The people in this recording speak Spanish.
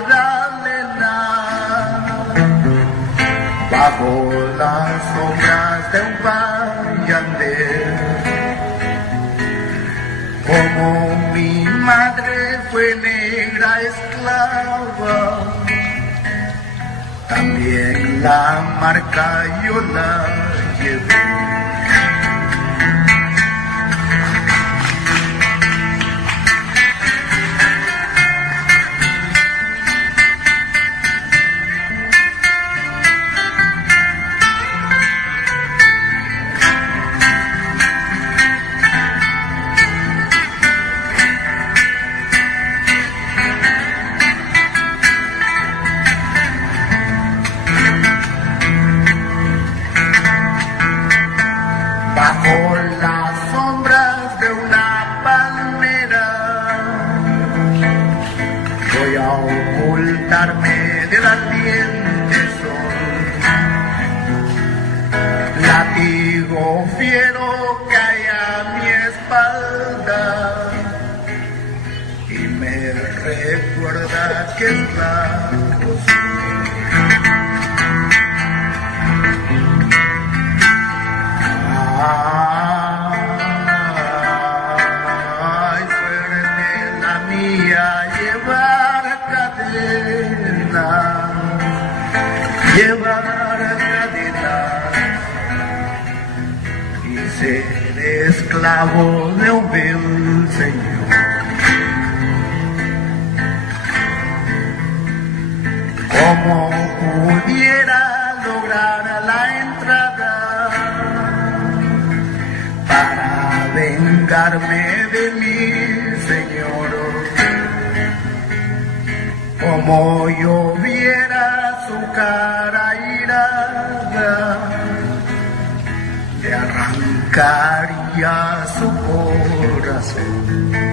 Magdalena, bajo las sombras de un bayandel. Como mi madre fue negra esclava, también la marca yo la llevé. Bajo las sombras de una palmera voy a ocultarme del ardiente sol. Látigo fiero cae a mi espalda y me recuerda que es la ay, suerte la mía llevar cadenas y ser esclavo de un vil señor. ¿Cómo pudiera lograr la entrada para vengarme de mi señor? Como yo viera su cara irada, le arrancaría su corazón.